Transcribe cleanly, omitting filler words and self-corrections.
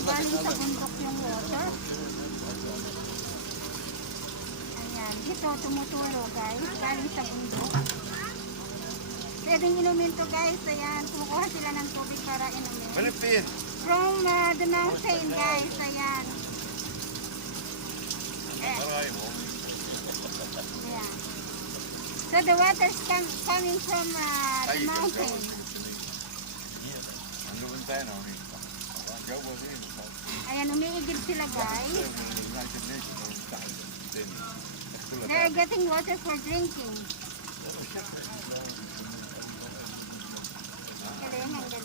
Galing sa bundok yung water. Ayan, dito tumutulo guys. Galing sa bundok. Pwedeng inumin to guys. Ayan, kumukuha sila ng tubig para inumin. Malipit. From the mountain guys. Ayan. Ayan. So the water is coming from the mountain. Ayan, umiigib sila guys. They are getting water for drinking. Galing, ang galing.